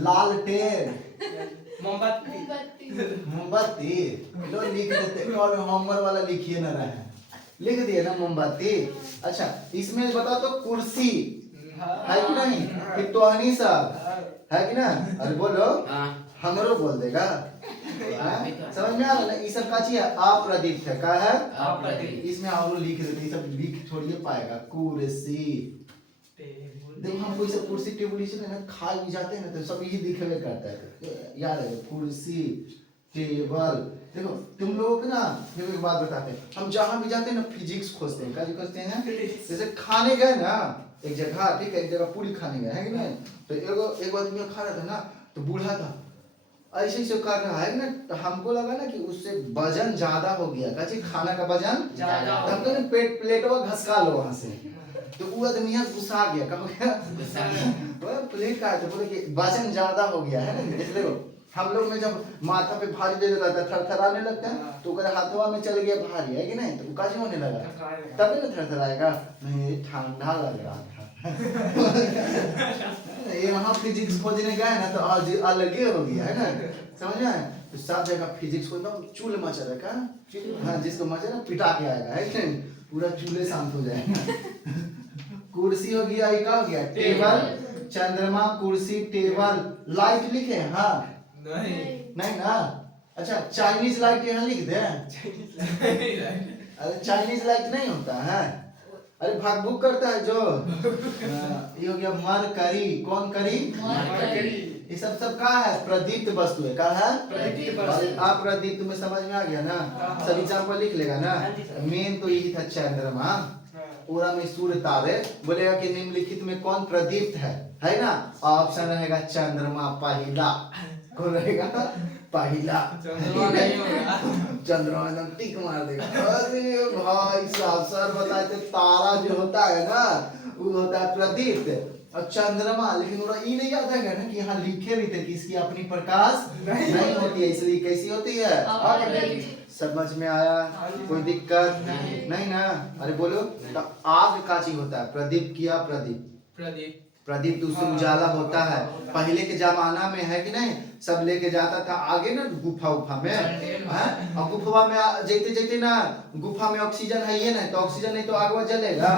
लालटेन, मोमबत्ती। लो लिख देते, और होमवर्क वाला लिखिए ना रहे, लिख दिए ना मोमबत्ती। अच्छा, इसमें बताओ तो कुर्सी है कि नहीं? फिर टोहनी सब है कि ना? अरे बोलो, हाँ हमरो बोल देगा, हाँ? समझ में आ रहा है? ये सब का चीज है, अप्रदीप्त है। क्या है? अप्रदीप्त। इसमें और लिख देते, ये सब लिख छोड़िए पाएगा। कुर्सी, देखो हम कोई सब कुर्सी टेबल इसे ना खा भी जाते हैं ना, तो सब यही दिखवे करता है, याद है। कुर्सी टेबल। देखो तुम लोगों को ना देखो एक बात बताते हैं, हम जहाँ भी जाते हैं ना फिजिक्स खोजते हैं। क्या जो खोजते हैं? जैसे खाने गए ना एक जगह, ठीक है, एक जगह पूरी खाने गए, है कि नहीं? तो एक आदमी खा रहा था ना, तो बूढ़ा था, ऐसे ही कर रहा है ना, तो हमको लगा ना कि उससे वजन ज्यादा हो गया। क्या खाना का वजन ज्यादा हो हमको ना पेट प्लेटवा घसका लो वहां से, तो वो आदमी यहाँ गुस्सा आ गया। कब गया? वो प्लेट का तो बोले कि वजन ज्यादा हो गया है ना। इसलिए हम लोग में जब माथा पे भारी दे देता था, थरथराने लगता है, तो अगर हाथवा में चल गया भारी, है कि नहीं? तो काजी होने लगा, तभी ना थरथराएगा। नहीं, ठंडा लग रहा था। ये हम फिजिक्स खोजने गए ना, तो आज अलग ही हो गया, है ना। समझ में आया? तो सब जगह फिजिक्स को एकदम चूल मचा रखा। हाँ, जिसको मचा ना पिटा के आएगा, है कि नहीं? पूरा चूल्हे शांत हो जाएगा। कुर्सी हो गया, ये क्या हो गया? टेबल, चंद्रमा, कुर्सी, टेबल, लाइट लिखे। हाँ नहीं नहीं ना। अच्छा चाइनीज लाइट यहाँ लिख दे। अरे चाइनीज लाइट नहीं होता है। अरे भाग भूख करता है जो ये हो गया मरकरी। कौन करी? ये सब का है? प्रदीप्त वस्तु है। क्या है? प्रदीप्त वस्तु। अप्रदीप्त में समझ में आ गया ना? सब एग्जाम्पल लिख लेगा ना। मेन तो यही था चंद्रमा, पूरा में सूर्य तारे। बोलेगा कि निम्नलिखित में कौन प्रदीप्त है ना? ऑप्शन रहेगा चंद्रमा पहला। कौन रहेगा? पहला। चंद्रमा नहीं होगा। चंद्रमा एकदम टिक मार देगा। अरे भाई साहब सर बताए थे तारा जो होता है ना वो होता है प्रदीप्त और चंद्रमा। लेकिन उन्होंने ये नहीं याद है ना कि यहाँ लिखे भी थे कि इसकी अपनी प्रकाश नहीं होती है, इसलिए कैसी होती है? समझ में आया? कोई दिक्कत नहीं ना? अरे बोलो तो आग का चीज होता है प्रदीप किया। प्रदीप प्रदीप तो उससे उजाला होता है। पहले के जमाना में है कि नहीं, सब लेके जाता था आगे ना गुफा उफा में। और गुफा में जेते ना गुफा में ऑक्सीजन है ये नहीं तो ऑक्सीजन नहीं तो आग जलेगा,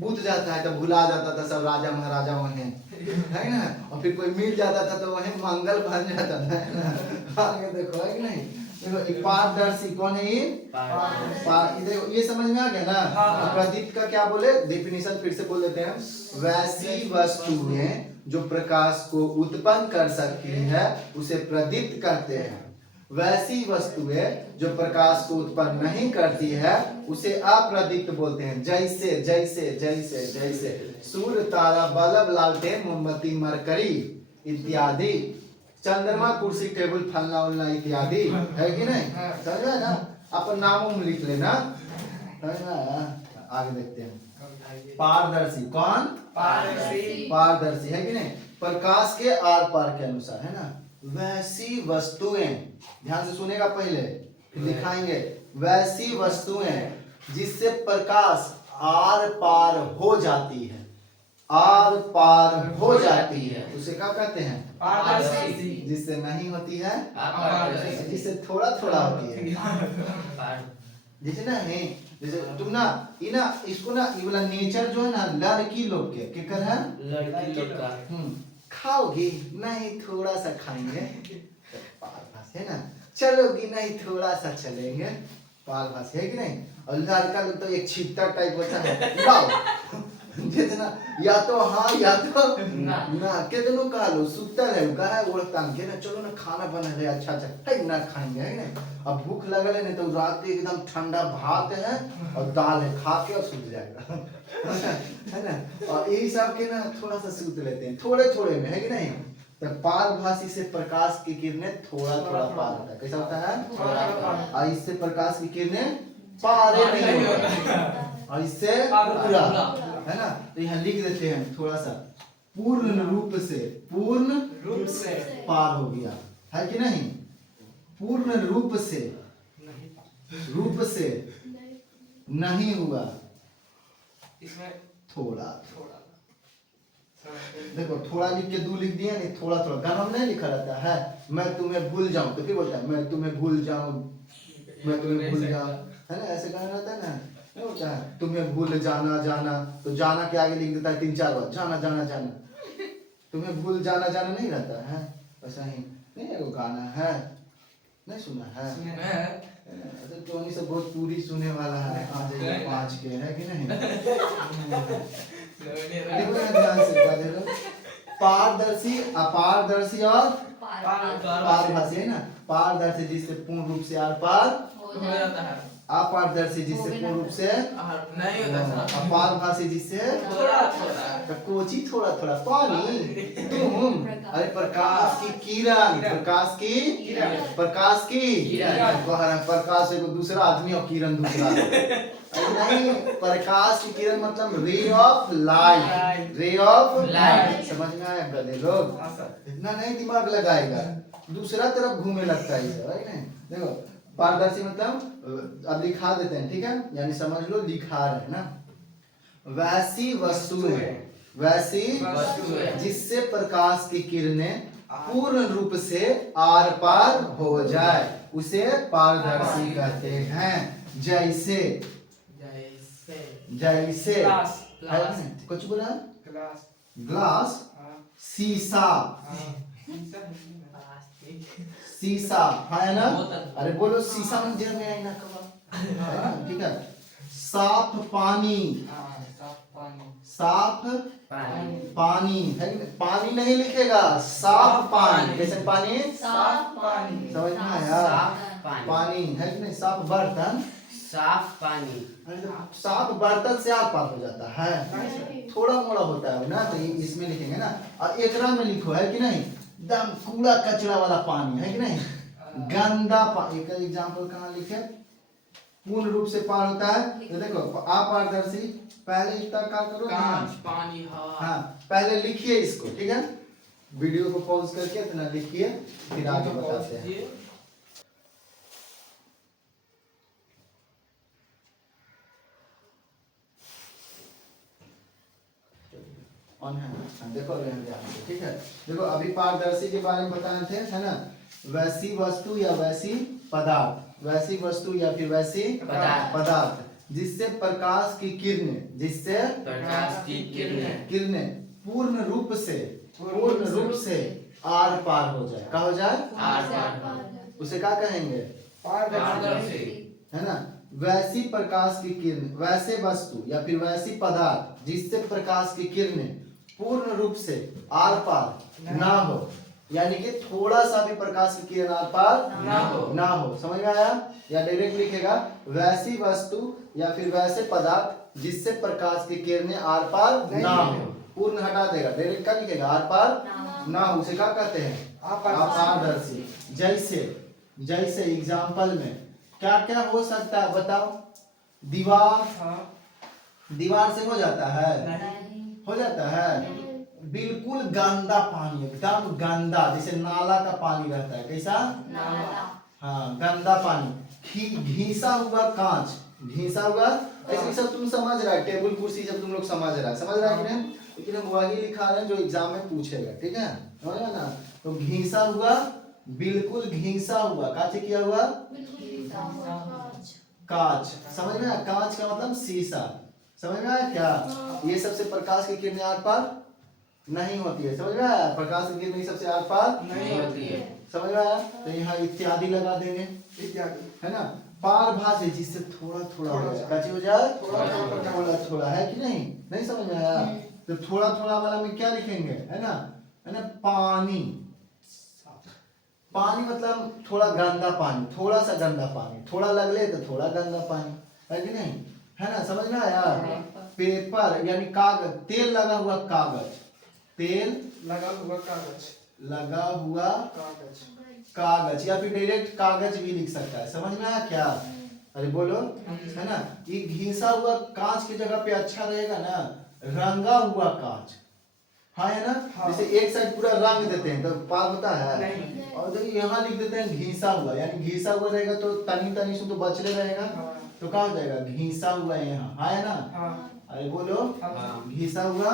बुझ जाता है। तो भुला जाता था सब राजा महाराजा वहीं है ना। और फिर कोई मिल जाता था तो वहीं मंगल बन जाता था। आगे देखो है कि नहीं? देखो पारदर्शी कौन है? ये देखो ये समझ में आ गया ना? प्रदीप्त का क्या बोले डेफिनेशन फिर से बोल देते हैं। वैसी वस्तुएं जो प्रकाश को उत्पन्न कर सकती है उसे प्रदीप्त कहते हैं। वैसी वस्तुएं जो प्रकाश को उत्पन्न नहीं करती है उसे अप्रदीप्त बोलते हैं। जैसे जैसे जैसे जैसे सूर्य, तारा, बल्ब, लालटेन, मोमबत्ती, मरकरी इत्यादि। चंद्रमा, कुर्सी, टेबल, फलना उलना इत्यादि है कि नहीं? समझा ना? अपन नामों में लिख लेना। आगे देखते हैं। पारदर्शी कौन? पारदर्शी है कि नहीं? प्रकाश के आर पार के अनुसार है ना। वैसी वस्तुएं, ध्यान से सुनेगा पहले फिर लिखाएंगे। वैसी वस्तुएं जिससे प्रकाश आर पार हो जाती है, आर पार हो जाती है उसे क्या कहते हैं? पारदर्शी। जिससे नहीं होती है, अपारदर्शी। जिससे थोड़ा थोड़ा होती है। जैसे ना है, जैसे तुम ना ये ना इसको ना ये वाला नेचर जो है ना लड़की लोग के कर है लड़की लोग का खाओगी नहीं थोड़ा सा खाएंगे पारभास है ना। चलोगी नहीं थोड़ा सा चलेंगे पारभास है कि नहीं। और लड़का लोग तो एक छिपता टाइप होता है लाओ जितना या तो हाँ या तो ना कितनो कहा लो सुतल है का है वो तान के ना चलो ना खाना बना है अच्छा अच्छा है ना खाएंगे है ना। अब भूख लगल है नहीं तो रात के एकदम ठंडा भात है और दाल है खा के और सूत जाएगा है ना। और यही सब के ना थोड़ा सा सूत लेते हैं थोड़े थोड़े में है कि नहीं। तो पारभासी से प्रकाश की किरणें थोड़ा थोड़ा पार होता है। कैसा होता है? और इससे प्रकाश की किरणें पार नहीं होता है और इससे पूरा है ना। तो यहाँ लिख देते हैं थोड़ा सा पूर्ण रूप से पार हो गया है कि नहीं। पूर्ण रूप से नहीं हुआ इसमें थोड़ा देखो थोड़ा लिख के दो लिख दिया नहीं थोड़ा थोड़ा गाना में नहीं लिखा रहता है मैं तुम्हें भूल जाऊं तो फिर बोलता है मैं तुम्हें भूल जाऊं मैं तुम्हें भूल जाऊं है ना। ऐसे गाना रहता है ना नहीं होता है तुम्हें भूल जाना जाना तो जाना के आगे लिख देता है 3-4 बार जाना जाना जाना। तुम्हें भूल जाना जाना नहीं रहता है वैसा ही नहीं है। वो गाना है नहीं सुना है तो टोनी से बहुत पूरी सुने वाला है 5 के है कि नहीं। देखो ना ध्यान से क्या देखो पारदर्शी अपारदर्शी और पारभासी है ना। पारदर्शी जिससे पूर्ण रूप से आर पार हो जाता है। अपारदर्शी जिससे पूर्ण रूप से नहीं होता सर। अपारभासी जिससे थोड़ा थोड़ा तो कोची थोड़ा थोड़ा पानी तुम अरे प्रकाश की किरण प्रकाश की प्रकाश एगो दूसरा आदमी और किरण दूसरा नहीं। प्रकाश की किरण मतलब रे ऑफ लाइट समझ में आया गले लोग। इतना नहीं दिमाग लगाएगा दूसरा तरफ घूमने लगता है ये नहीं। देखो पारदर्शी मतलब अब लिखा देते हैं ठीक है यानी समझ लो लिखा रहे ना। वैसी वस्तुएं जिससे प्रकाश की किरणें पूर्ण रूप से आर पार हो जाए उसे पारदर्शी कहते हैं। जैसे कुछ बोला ग्लास शीशा शीशा है ना, बोतल। अरे बोलो शीशा में जेब में आईना कब है ना, ठीक है। साफ पानी, साफ पानी। पानी है कि नहीं? पानी नहीं लिखेगा, साफ पानी। कैसे पानी, साफ पानी। समझ में आया, साफ पानी। पानी है कि नहीं। साफ बर्तन, साफ पानी। अरे तो साफ बर्तन से आर पार हो जाता है, थोड़ा मोड़ा होता है ना, तो इसमें लिखेंगे ना। और एकरा में लिखो है कि नहीं, एकदम कूड़ा कचरा वाला पानी है कि नहीं, गंदा पानी। एक एग्जांपल कहाँ लिखे, पूर्ण रूप से पार होता है, तो देखो अपारदर्शी। पहले इतना काम करो, कांच, पानी, हवा। हाँ पहले लिखिए इसको, ठीक है। वीडियो को पॉज करके इतना लिखिए, फिर आगे बताते हैं। ऑन है ना? देखो रहने दे यहाँ पे, ठीक है। देखो अभी पारदर्शी के बारे में बताए थे, है ना। वैसी वस्तु या वैसी पदार्थ, वैसी वस्तु या फिर वैसी पदार्थ जिससे प्रकाश की किरणें, जिससे प्रकाश की किरणें किरणें पूर्ण रूप से आर पार हो जाए। क्या हो जाए, आर पार। उसे क्या कहेंगे, पारदर्शी। है ना। वैसी प्रकाश की किरण, वैसे वस्तु या फिर वैसी पदार्थ जिससे प्रकाश की किरणें पूर्ण रूप से आर पार ना हो, यानी कि थोड़ा सा भी प्रकाश की किरण आर पार ना हो। समझ में आया, या डायरेक्ट लिखेगा वैसी वस्तु या फिर वैसे पदार्थ जिससे प्रकाश की किरणें आर पार ना हो। पूर्ण हटा देगा, डायरेक्ट क्या लिखेगा, आर पार ना हो। उसे क्या कहते हैं, अपारदर्शी। जैसे एग्जाम्पल में क्या क्या हो सकता है बताओ। दीवार से हो जाता है, हो जाता है। बिल्कुल गंदा पानी, एकदम गंदा, जैसे नाला का पानी रहता है, कैसा, हाँ गंदा पानी। घिसा हुआ कांच, घिसा हुआ, ऐसे सब तुम समझ रहा है, टेबल कुर्सी सब तुम लोग समझ रहा है कि नहीं, लेकिन हम वही लिखा रहे हैं जो एग्जाम में पूछेगा, ठीक है, समझ रहे ना। तो घिसा हुआ, बिल्कुल घिसा हुआ, कांच किया हुआ कांच, समझ में आया। कांच का मतलब शीशा, समझ में आया क्या। ये सबसे प्रकाश की किरणें आर पार नहीं होती है, समझ में आया। प्रकाश की किरणें सबसे आर पार नहीं होती है, समझ में आया। तो यहाँ इत्यादि लगा देंगे, इत्यादि है ना। पारभासी, जिससे थोड़ा थोड़ा हो जाए, काची हो जाए, थोड़ा थोड़ा है कि नहीं, नहीं समझ में आया। तो थोड़ा थोड़ा वाला में क्या लिखेंगे, है ना, पानी। पानी मतलब थोड़ा गंदा पानी, थोड़ा सा गंदा पानी, थोड़ा लगले तो थोड़ा गंदा पानी, है कि नहीं, है ना, समझ में आया। पेपर यानी कागज, तेल लगा हुआ कागज, तेल लगा हुआ कागज, लगा हुआ कागज, या फिर डायरेक्ट कागज भी लिख सकता है, समझ में आया क्या। अरे बोलो, है ना। ये घिसा हुआ कांच की जगह पे अच्छा रहेगा ना, रंगा हुआ कांच, हाँ है ना। जैसे एक साइड पूरा रंग देते हैं तो पार होता है, और देखिए यहाँ लिख देते हैं घिसा हुआ, यानी घिसा हुआ रहेगा तो तनी तनी से तो बचले रहेगा, तो क्या हो जाएगा, घिसा हुआ यहाँ, हाँ है ना। अरे बोलो, घिसा हुआ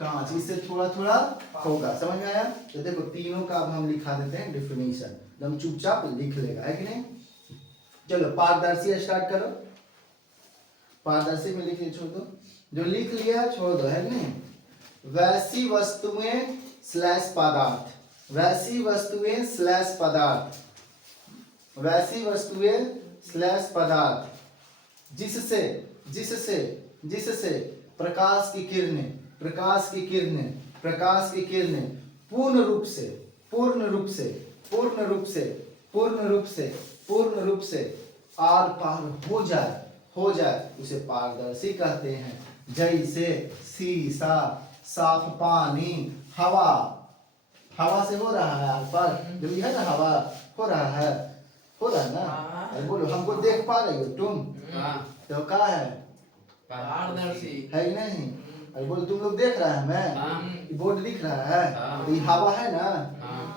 कांच, इससे थोड़ा थोड़ा होगा, समझ में आया। तो देखो तीनों का अब हम लिखा देते हैं डिफिनीशन, एकदम चुपचाप लिख लेगा, है कि नहीं। चलो पारदर्शी स्टार्ट करो, पारदर्शी में लिख छोड़ दो, जो लिख लिया छोड़ दो, है कि नहीं। वैसी वस्तुएं स्लैश पदार्थ, वैसी वस्तुएं स्लैश पदार्थ, वैसी वस्तुएं स्लैश पदार्थ जिससे जिससे जिससे प्रकाश की किरणें, प्रकाश की किरणें, प्रकाश की किरणें पूर्ण रूप से पूर्ण रूप से पूर्ण रूप से पूर्ण रूप से पूर्ण रूप से आर पार हो जाए उसे पारदर्शी कहते हैं। जैसे शीशा, साफ पानी, हवा, हवा से हो रहा है आर पार, जब है ना हवा हो रहा है ना। अरे बोलो, हमको देख पा रही हो तुम, तो क्या है, पारदर्शी है ही नहीं। अरे बोलो तुम लोग देख रहा है, मैं बोर्ड दिख रहा है, तो ये हवा है ना,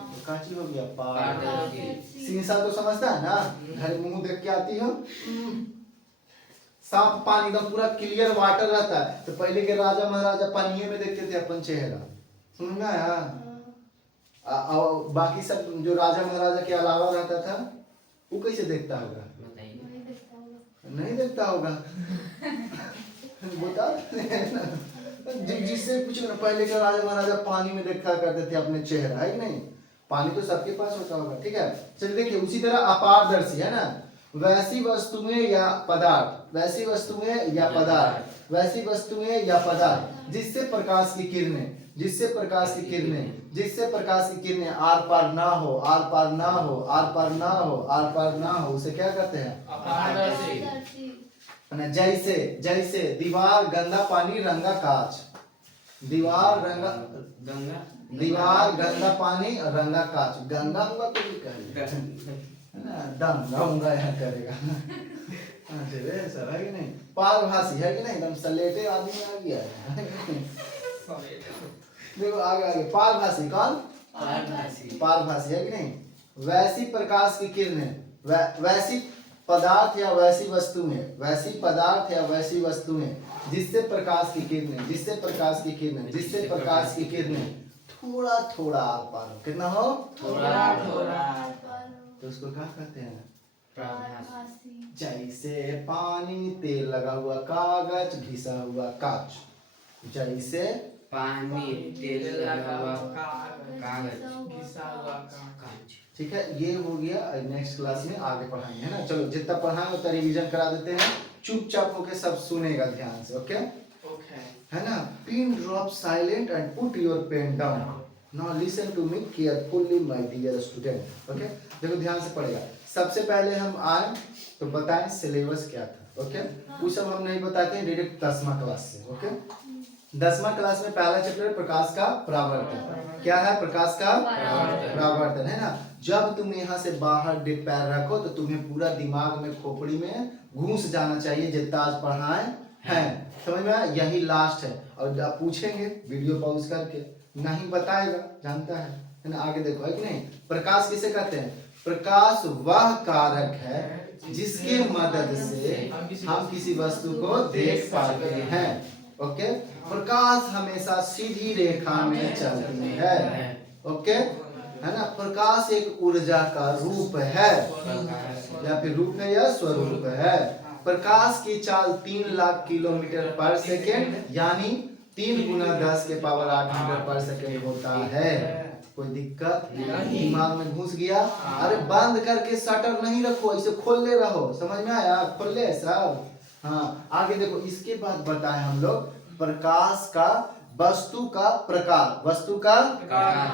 तो काची हो गया, पारदर्शी। शीशा तो समझता है ना, घर मुंह देख के आती हो। साफ पानी एकदम पूरा क्लियर वाटर रहता है, तो पहले के राजा महाराजा पानी में देखते थे अपन चेहरा, समझ में आया। और बाकी सब जो राजा महाराजा के अलावा रहता था वो कैसे देखता होगा, नहीं देखता होगा। बता जिससे कुछ ना, पहले के राजा महाराजा पानी में देखा करते थे अपने चेहरा, है कि नहीं। पानी तो सबके पास होता होगा, ठीक है। चलिए देखिए, उसी तरह अपारदर्शी है ना, वैसी वस्तुएं या पदार्थ, वैसी वस्तुएं या पदार्थ, वैसी वस्तुएं या पदार्थ जिससे प्रकाश की किरणें, जिससे प्रकाश की किरणें, जिससे प्रकाश की किरणें आर पार ना हो, आर पार ना हो, आर पार ना हो, आर पार ना हो, उसे क्या कहते हैं? अपारदर्शी। जैसे, जैसे दीवार गंदा पानी रंगा कांच, दीवार रंगा, गंगा, दीवार गंदा पानी रंगा कांच, गंगा हुआ तो भी कहेगा है ना, दम गंगा यहाँ करेगा। हाँ चले सर, है कि नहीं? पारभासी है कि नहीं, एकदम सलेटे आदमी आ गया है। देखो आगे आगे, पारभासी कौन? पारभासी, पारभासी है कि नहीं? वैसी प्रकाश की किरणें, वैसी पदार्थ या वैसी वस्तुएं, वैसी पदार्थ या वैसी वस्तुएं जिससे प्रकाश की किरणें, जिससे प्रकाश की किरणें, जिससे प्रकाश की किरणें थोड़ा थोड़ा आर पार हो, कितना हो? थोड़ा थोड़ा, तो उसको क्या कहते हैं? प्रभासी, जैसे पानी, तेल लगा हुआ कागज, घिसा हुआ कांच, जैसे पानी, तेल लगा हुआ कागज, घिसा हुआ कांच। ठीक है, ये हो गया। नेक्स्ट क्लास में आगे पढ़ाएंगे, है ना। चलो जितना पढ़ाएंगे उतना रिवीजन करा देते हैं, चुपचाप होके सब सुनेगा ध्यान से, ओके ओके। है ना। Pin drop silent and put your pen down, now listen to me carefully my dear student, okay. देखो ध्यान से पढ़ेगा। सबसे पहले हम आए तो बताएं सिलेबस क्या था, ओके। वो सब हम नहीं बताते हैं, डायरेक्ट 10वां क्लास से, ओके। 10वां क्लास में पहला चैप्टर है प्रकाश का परावर्तन। क्या है? प्रकाश का परावर्तन, है ना। जब तुम यहाँ से बाहर पैर रखो तो तुम्हें पूरा दिमाग में, खोपड़ी में घुस जाना चाहिए जितना आज पढ़ाए हैं, समझ में आया? यही लास्ट है। और जब पूछेंगे वीडियो पॉज करके, नहीं बताएगा, जानता है ना। आगे देखो, है कि नहीं। प्रकाश किसे कहते हैं? प्रकाश वह कारक है जिसके मदद से हम किसी वस्तु को देख पाते हैं, ओके। प्रकाश हमेशा सीधी रेखा में चलती है, ओके, है ना। प्रकाश एक ऊर्जा का रूप है, या फिर रूप है या स्वरूप है। प्रकाश की चाल 3 लाख किलोमीटर पर सेकेंड, यानी 3 गुना 10 के पावर 8 मीटर पर सेकेंड होता है। कोई दिक्कत? दिमाग में घुस गया? अरे बंद करके शटर नहीं रखो, ऐसे खोले रहो, समझ में आया? खोले सब। हाँ आगे देखो, इसके बाद बताएं हम लोग प्रकाश का, वस्तु का प्रकार, वस्तु का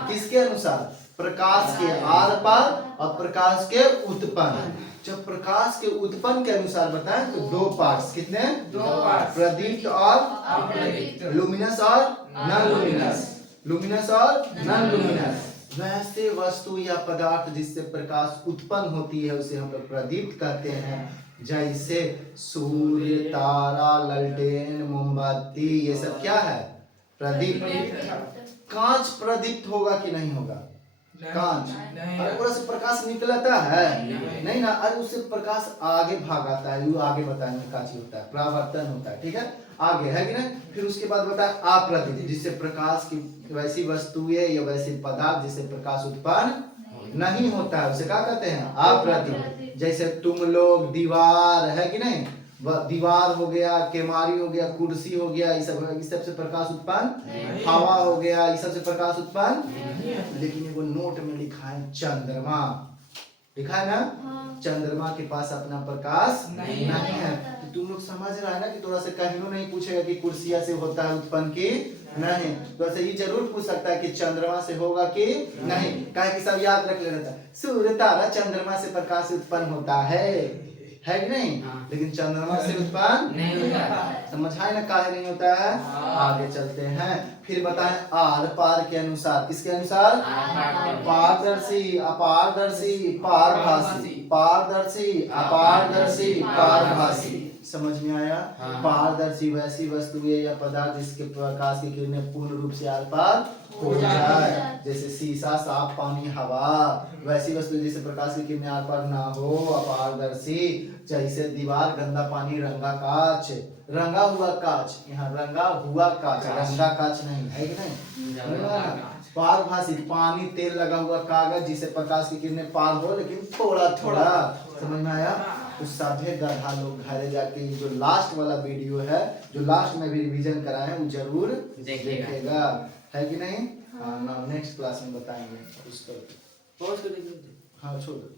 किसके अनुसार? प्रकाश के आर पार और प्रकाश के उत्पन्न। जब प्रकाश के उत्पन्न के अनुसार बताएं तो 2 पार्ट्स, कितने? 2 पार्ट्स, प्रदीप्त और अप्रदीप्त, लुमिनस और नॉन लुमिनस, लुमिनस और नॉन लुमिनस। वैसे वस्तु या पदार्थ जिससे प्रकाश उत्पन्न होती है उसे हम लोग प्रदीप्त कहते हैं, जैसे सूर्य, तारा, ललटेन, मोमबत्ती, ये सब क्या है? प्रदीप्त। कांच प्रदीप्त होगा कि नहीं होगा? कांच, अरे पूरा से प्रकाश निकलता है नहीं ना, अरे उससे प्रकाश आगे भागाता है, वो आगे बताएंगे क्या चीज होता है, परावर्तन होता है, ठीक है। आगे है कि नहीं। फिर उसके बाद बताया अप्रदीप्त, जिससे प्रकाश की, वैसी वस्तुएं या वैसे पदार्थ जिससे प्रकाश उत्पन्न नहीं होता है उसे क्या कहते हैं? अप्रदीप्त। जैसे तुम लोग, दीवार, है कि नहीं, दीवार हो गया, केमारी हो गया, कुर्सी हो गया, इस सब से प्रकाश उत्पन्न, हवा हो गया, इस सब से प्रकाश उत्पन्न। लेकिन वो नोट में लिखा है चंद्रमा, लिखा है ना, चंद्रमा के पास अपना प्रकाश नहीं है। तो तुम लोग समझ रहा है ना कि थोड़ा सा कहीं नहीं पूछेगा कि कुर्सिया से होता है उत्पन्न की नहीं, तो ऐसे ही जरूर पूछ सकता है कि चंद्रमा से होगा कि नहीं, काहे कि सब याद रख लेना था, सूर्य, तारा, चंद्रमा से प्रकाश उत्पन्न होता है कि नहीं, लेकिन चंद्रमा से उत्पन्न नहीं होता। समझाए ना काहे नहीं होता है। आगे चलते हैं, फिर बताएं आर पार के अनुसार, किसके अनुसार? पारदर्शी, अपारदर्शी, पारभासी, पारदर्शी, अपारदर्शी, पारभासी। समझ में आया? पारदर्शी वैसी वस्तुएं या पदार्थ जिसके प्रकाश की किरणें पूर्ण रूप से आर पार हो जाए, जैसे शीशा, साफ पानी, हवा। वैसी वस्तु जिससे प्रकाश की किरणें आर पार ना हो, अपारदर्शी। जैसे दीवार गंदा पानी रंगा कांच, रंगा हुआ कांच, यहाँ रंगा हुआ कांच, रंगा कांच नहीं, है कि नहीं। पारभासी, पानी, तेल लगा हुआ कागज जिससे प्रकाश की किरणें पार हो लेकिन थोड़ा थोड़ा, समझ में आया। तो सभे गधा लोग घरे जाके जो लास्ट वाला वीडियो है, जो लास्ट में भी रिवीजन कराए, वो जरूर देखेगा, है कि नहीं। हाँ, नेक्स्ट क्लास में बताएंगे उसको। पॉज करके दे दो। हाँ छोड़ दो